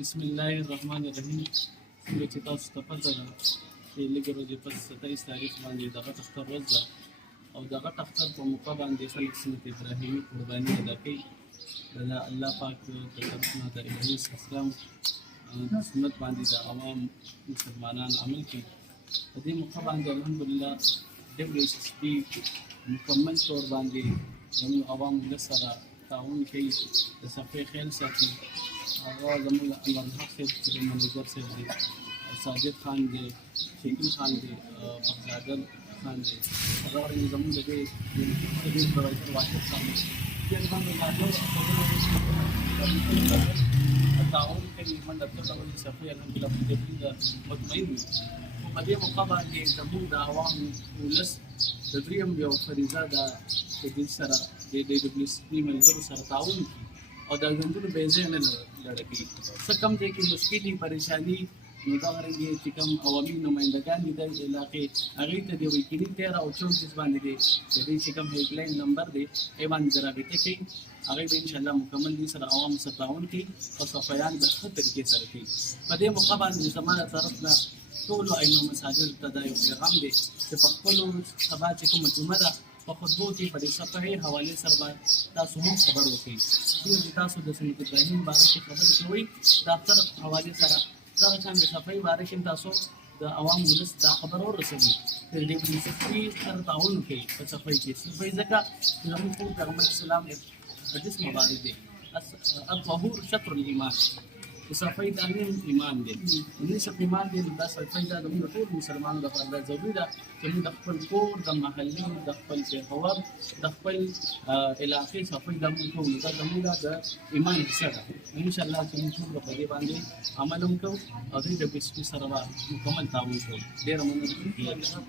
بسم الله الرحمن الرحیم. څنګه چې تاسو ته پته ده چې لږې ورځې پس 27 تاریخ باندې د غټ اختر ورځ ده او د غټ اختر په موقع باندې خلک سنت ابراهیمي قرباني ادا کوي. د الله پاک د طرف نه د ابراهیم اسلام سنت باندې د عوام مسلمانان عمل کوي. په دې موقع باندې الحمدلله WSSP مکمل طور باندې زموږ عوام له سره تعاون کوي، د صفحې خیال ساتي. هغه زموږ انورالحق صاحب چې د منیجر صاحب دی، صادق خان دی، شکیل خان دی، بغدادل خان دی، هغه رنګ زموږ د دې پروایډر واحد خان دی. دې باندې تعاون کوي. منډه په ډول د صفحې الحمدلله په دې مطمئن دي. په دې موقع باندې زموږ د عوامو ولس د دریم یو فریضه ده چې دې سره د WSP ملګرو سره تعاون کوي او د ژوندونو بې ځایه نه لړه کوي. څه کم دی کې مشکلې پریشاني نو دغه رنګې چې کوم عوامي نمایندګان دي د علاقې هغوی ته د ویکیني 13 او 34 باندې دی د دې چې کوم هیلپلاین نمبر دی هغې باندې د رابطه کوي. هغوی به انشاءالله مکمل دې سره عوامو سره تعاون کوي او صفایان به ښه طریقې سره کوي. په دې موقع باندې زما د طرف نه ټولو ائمه مساجد ته دا یو پیغام دی چې په خپلو سبا چې کومه جمعه ده په خطبو کې په دې صفحې حوالې سره باید تاسو هم خبر وکړئ. چې تاسو د سنت ابراهیم باره کې خبرې کوئ د اختر حوالې سره دغه شان د صفحې باره کې تاسو د عوام ولس دا خبر ورسوي. د WSSP سره تعاون وکړئ په صفحې کې. صفحې ځکه چې زموږ ټول پیغمبر اسلام حدیث مبارک دی الطهور شطر الایمان، د صفحې دا نیم ایمان دی. نصف ایمان دی. دا صفحې دا زموږ ټول مسلمانانو لپاره دا ضروري ده چې موږ د خپل کور، د محلي، د خپل پېښور، د خپل علاقې صفحې دا موږ کوو. دا زموږ د ایمان حصه ده. انشاءالله چې موږ ټول به په دې باندې عمل هم کوو او د WSP سره به مکمل تعاون کوو. ډېره مننه.